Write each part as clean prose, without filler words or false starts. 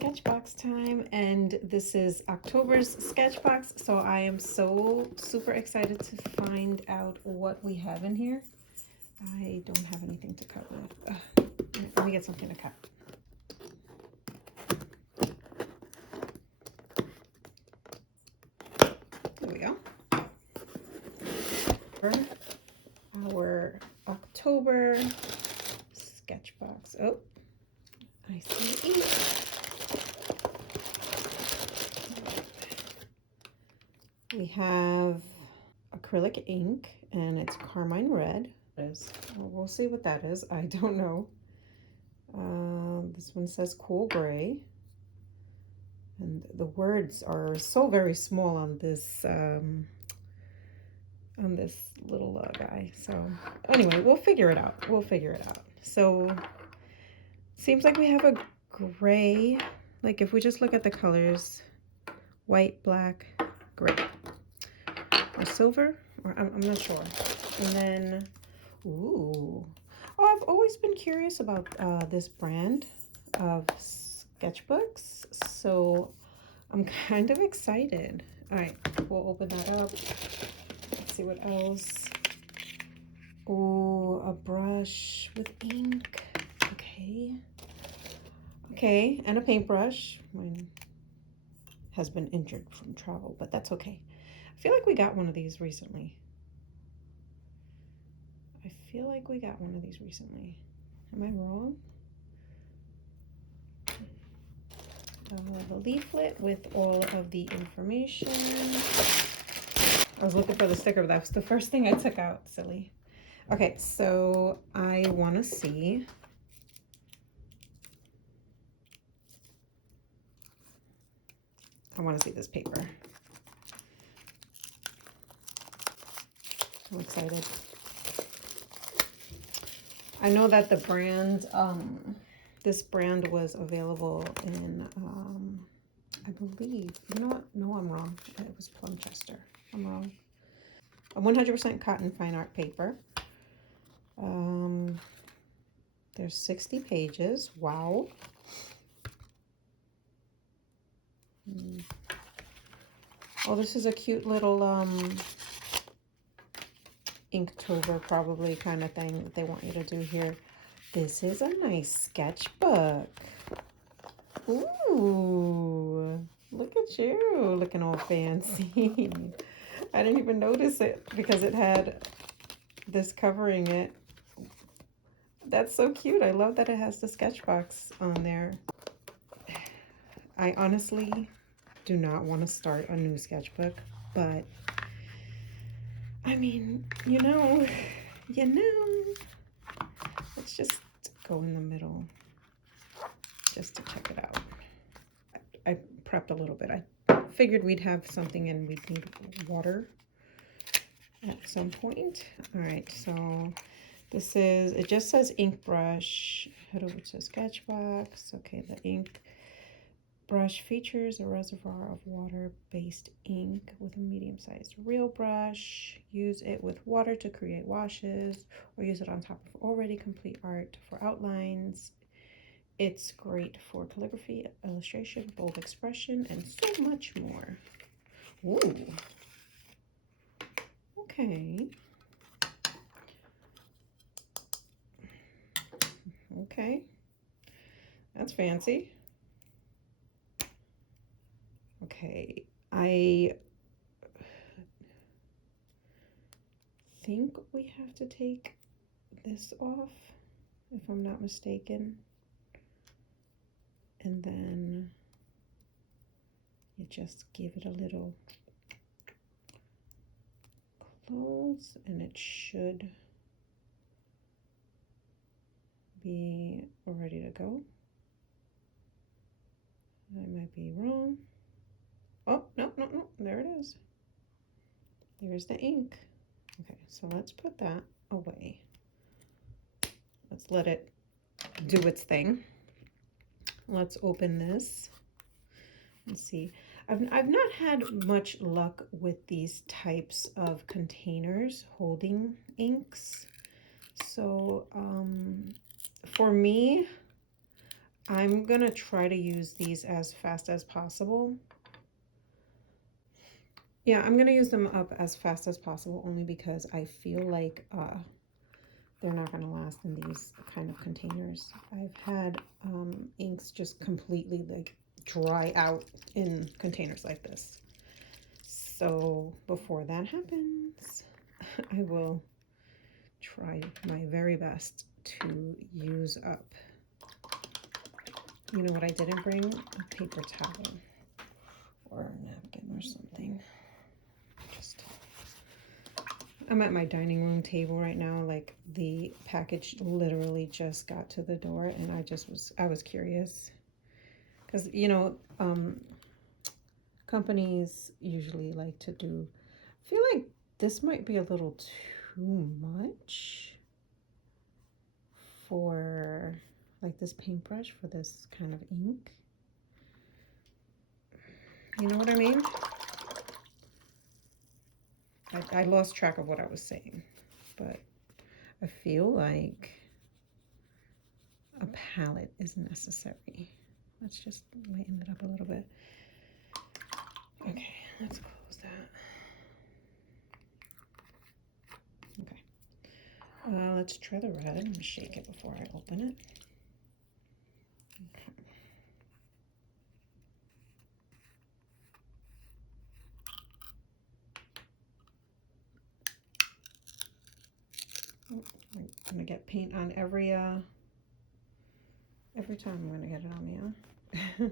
Sketchbox time, and this is October's Sketchbox, so I am so super excited to find out what we have in here. I don't have anything to cut with. Let me get something to cut. There we go. Our October Sketchbox. Oh, I see ink. We have acrylic ink, and it's carmine red. We'll see what that is. I don't know. This one says cool gray, and the words are so very small on this little guy. So anyway, we'll figure it out. So seems like we have a gray. Like if we just look at the colors, white, black, gray, or silver, or I'm not sure. And then, ooh, oh, I've always been curious about this brand of sketchbooks, so I'm kind of excited. All right, we'll open that up. Let's see what else. Oh, a brush with ink. Okay, and a paintbrush. Mine has been injured from travel, but that's okay. I feel like we got one of these recently. Am I wrong? The leaflet with all of the information. I was looking for the sticker, but that was the first thing I took out. Silly. Okay, so I want to see. This paper. I'm excited. I know that the brand, this brand was available in, I believe, you know what? No, I'm wrong. It was Plumchester. I'm wrong. A 100% cotton fine art paper. There's 60 pages. Wow. Oh, this is a cute little Inktober probably kind of thing that they want you to do here. This is a nice sketchbook. Ooh, look at you looking all fancy. I didn't even notice it because it had this covering it. That's so cute. I love that it has the Sketchbox on there. I honestly do not want to start a new sketchbook, but I mean, you know, let's just go in the middle just to check it out. I prepped a little bit. I figured we'd have something and we'd need water at some point. All right, so this is, it just says ink brush. Head over to Sketchbox. Okay, the ink brush features a reservoir of water-based ink with a medium-sized real brush. Use it with water to create washes or use it on top of already complete art for outlines. It's great for calligraphy, illustration, bold expression, and so much more. Ooh. Okay. Okay. That's fancy. Okay. I think we have to take this off, if I'm not mistaken. And then you just give it a little close and it should be ready to go. I might be wrong. Oh, no, there it is. There's the ink. Okay, so let's put that away. Let's let it do its thing. Let's open this and see. I've not had much luck with these types of containers holding inks. So for me, I'm gonna try to use these as fast as possible. Yeah, I'm gonna use them up as fast as possible only because I feel like they're not gonna last in these kind of containers. I've had inks just completely like dry out in containers like this. So before that happens, I will try my very best to use up. You know what I didn't bring? A paper towel or a napkin or something. I'm at my dining room table right now. Like the package literally just got to the door and I was curious. Because, you know, companies usually like to do, I feel like this might be a little too much for like this paintbrush for this kind of ink. You know what I mean? I lost track of what I was saying, but I feel like a palette is necessary. Let's just lighten it up a little bit. Okay, let's close that. Okay. Let's try the red. I'm gonna shake it before I open it. Okay. Oh, I'm gonna get paint on every time I'm gonna get it on me, huh? I feel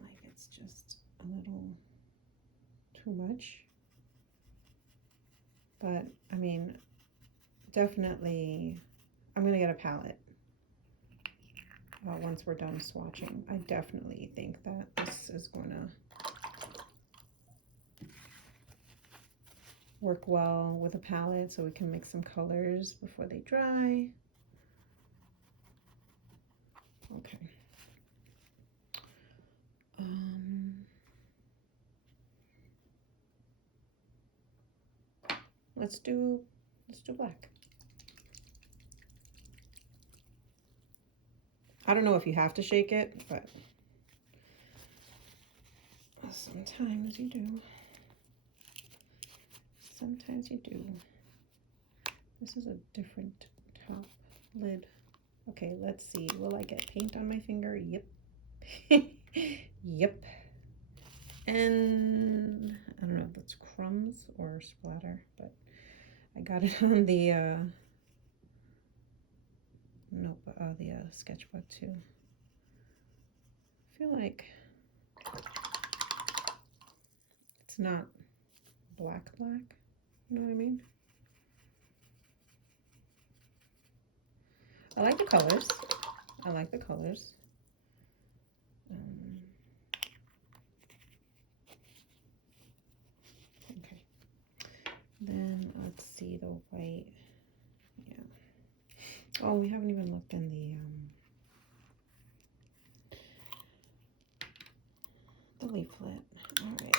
like it's just a little too much. But I mean, definitely, I'm gonna get a palette once we're done swatching. I definitely think that this is gonna work well with a palette so we can mix some colors before they dry. Okay. Let's do black. I don't know if you have to shake it, but sometimes you do. Sometimes you do. This is a different top lid. Okay, let's see. Will I get paint on my finger? Yep. Yep. And I don't know if that's crumbs or splatter, but I got it on the sketchbook too. I feel like it's not black, you know what I mean? I like the colors. I like the colors. Okay. Then let's see the white. Yeah. Oh, we haven't even looked in the leaflet. All right.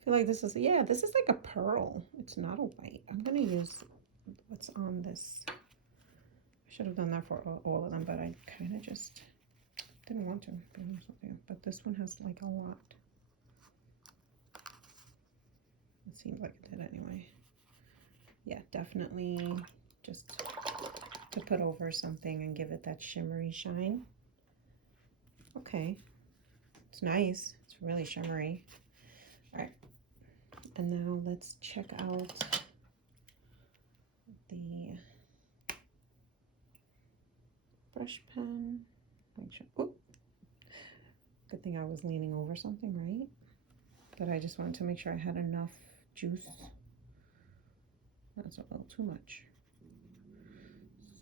I feel like this is, yeah, this is like a pearl. It's not a white. I'm gonna use what's on this. I should have done that for all of them, but I kind of just didn't want to. But this one has like a lot. It seemed like it did anyway. Yeah, definitely just to put over something and give it that shimmery shine. Okay, it's nice. It's really shimmery. All right, and now let's check out the brush pen. Make sure. Oop. Good thing I was leaning over something, right? But I just wanted to make sure I had enough juice. That's a little too much.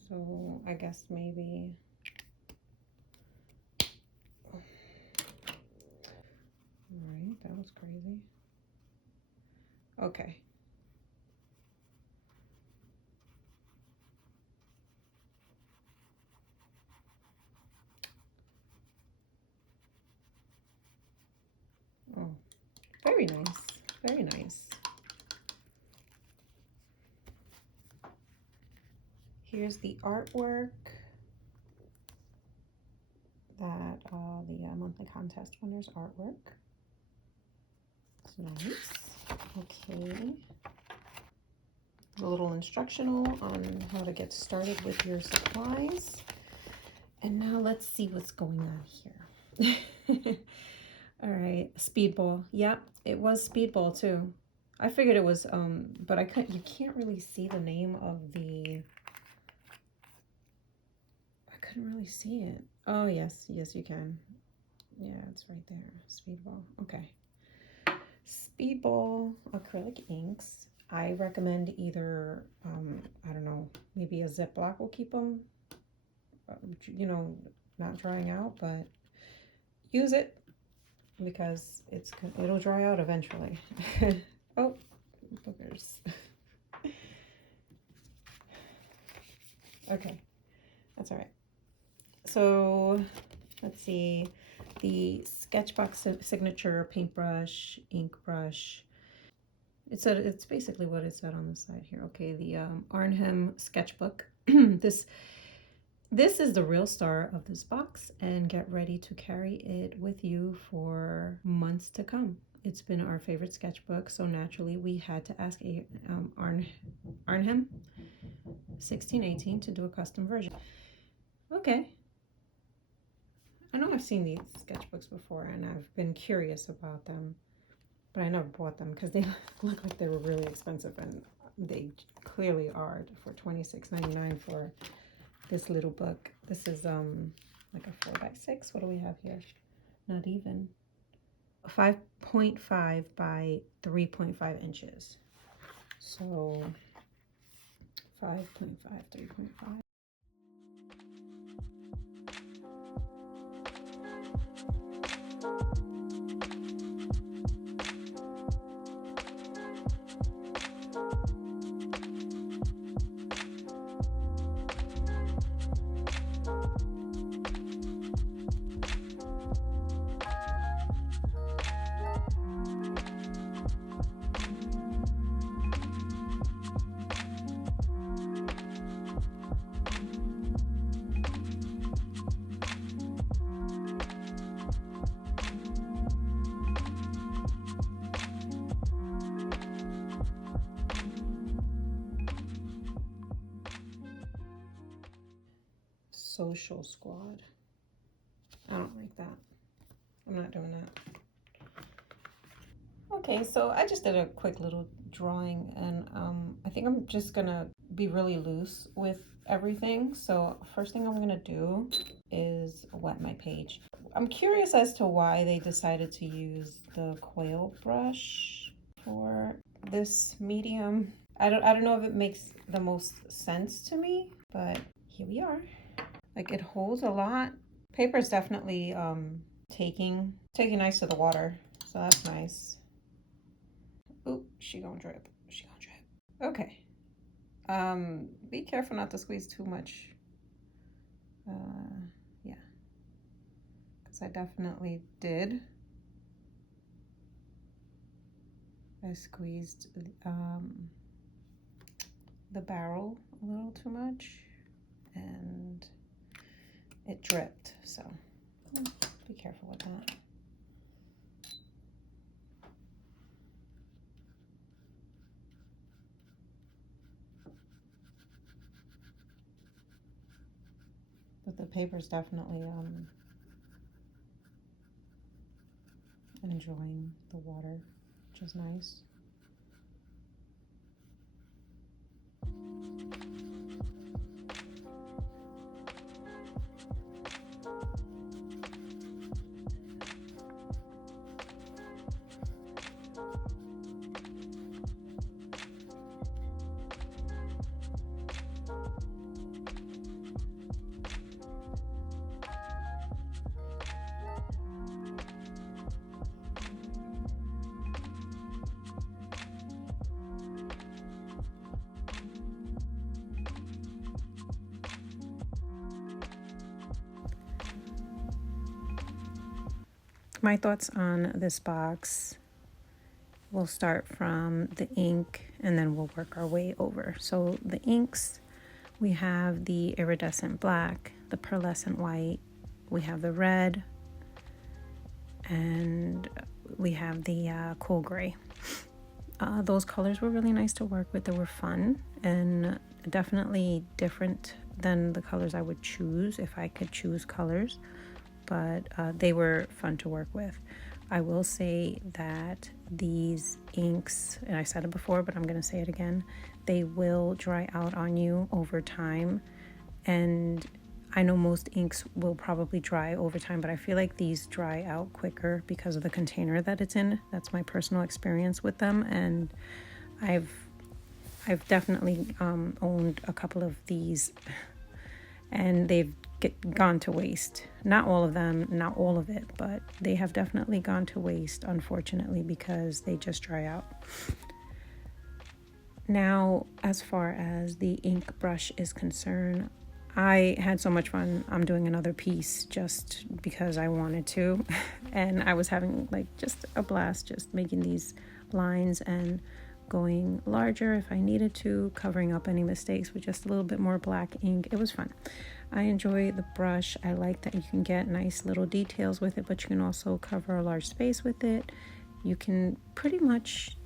So I guess maybe. All right, that was crazy. Okay. Oh, very nice. Very nice. Here's the artwork that the monthly contest winners artwork. It's nice. Okay. A little instructional on how to get started with your supplies. And now let's see what's going on here. All right, speedball. Yep, it was speedball too. I figured it was, but you can't really see the name of the, I couldn't really see it. Oh, yes, you can. Yeah, it's right there, speedball. Okay. Speedball acrylic inks. I recommend either, I don't know, maybe a Ziploc will keep them, you know, not drying out, but use it because it'll dry out eventually. Oh, boogers. Okay, that's all right. So let's see, the Sketchbox signature paintbrush, ink brush. It's basically what it said on the side here. Okay, the Arnhem sketchbook. This is the real star of this box, and get ready to carry it with you for months to come. It's been our favorite sketchbook, so naturally we had to ask Arnhem 1618 to do a custom version. Okay. I know I've seen these sketchbooks before, and I've been curious about them, but I never bought them because they look like they were really expensive, and they clearly are for $26.99 for this little book. This is like a 4x6. What do we have here? Not even 5.5 by 3.5 inches. So 5.5, 3.5. Social Squad. I don't like that. I'm not doing that. Okay, so I just did a quick little drawing, and I think I'm just gonna be really loose with everything. So first thing I'm gonna do is wet my page. I'm curious as to why they decided to use the quail brush for this medium. I don't know if it makes the most sense to me, but here we are. Like, it holds a lot. Paper is definitely taking nice to the water, so that's nice. Oop, she gonna drip. She gonna drip. Okay. Be careful not to squeeze too much. Yeah, because I definitely did. I squeezed the barrel a little too much, and it dripped. So be careful with that. But the paper's definitely enjoying the water, which is nice. My thoughts on this box, we'll start from the ink and then we'll work our way over. So the inks, We have the iridescent black, the pearlescent white, we have the red, and we have the cool gray. Those colors were really nice to work with. They were fun and definitely different than the colors I would choose if I could choose colors, but they were fun to work with. I will say that these inks, and I said it before, but I'm going to say it again, they will dry out on you over time. And I know most inks will probably dry over time, but I feel like these dry out quicker because of the container that it's in. That's my personal experience with them, and I've definitely owned a couple of these, and they've gone to waste. Not all of them, not all of it, but they have definitely gone to waste, unfortunately, because they just dry out. Now, as far as the ink brush is concerned, I had so much fun. I'm doing another piece just because I wanted to, and I was having like just a blast just making these lines and going larger if I needed to, covering up any mistakes with just a little bit more black ink. It was fun. I enjoy the brush. I like that you can get nice little details with it, but you can also cover a large space with it. You can pretty much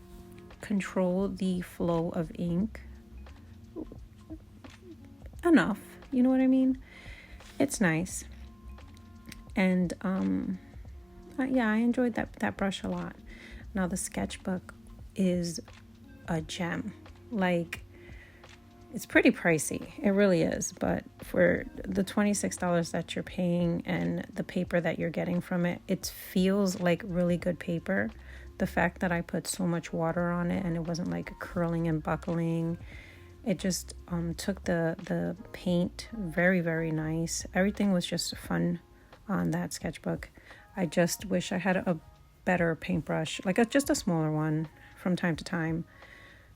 control the flow of ink enough, you know what I mean? It's nice. And yeah, I enjoyed that brush a lot. Now the sketchbook is a gem. Like, it's pretty pricey, it really is, but for the $26 that you're paying and the paper that you're getting from it, it feels like really good paper. The fact that I put so much water on it and it wasn't like curling and buckling, it just took the paint very, very nice. Everything was just fun on that sketchbook. I just wish I had a better paintbrush, like just a smaller one from time to time,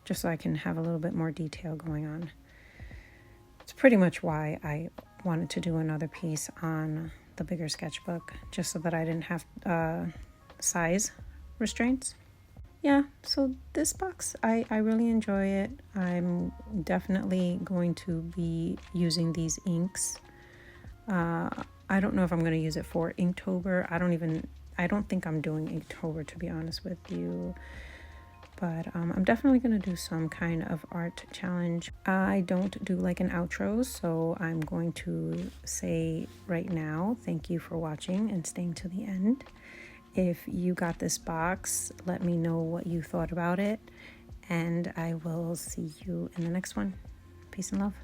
just so I can have a little bit more detail going on. It's pretty much why I wanted to do another piece on the bigger sketchbook, just so that I didn't have size restraints. Yeah, so this box, I really enjoy it. I'm definitely going to be using these inks. I don't know if I'm going to use it for Inktober. I don't think I'm doing Inktober, to be honest with you. But I'm definitely going to do some kind of art challenge. I don't do like an outro, so I'm going to say right now, thank you for watching and staying to the end. If you got this box, let me know what you thought about it, and I will see you in the next one. Peace and love.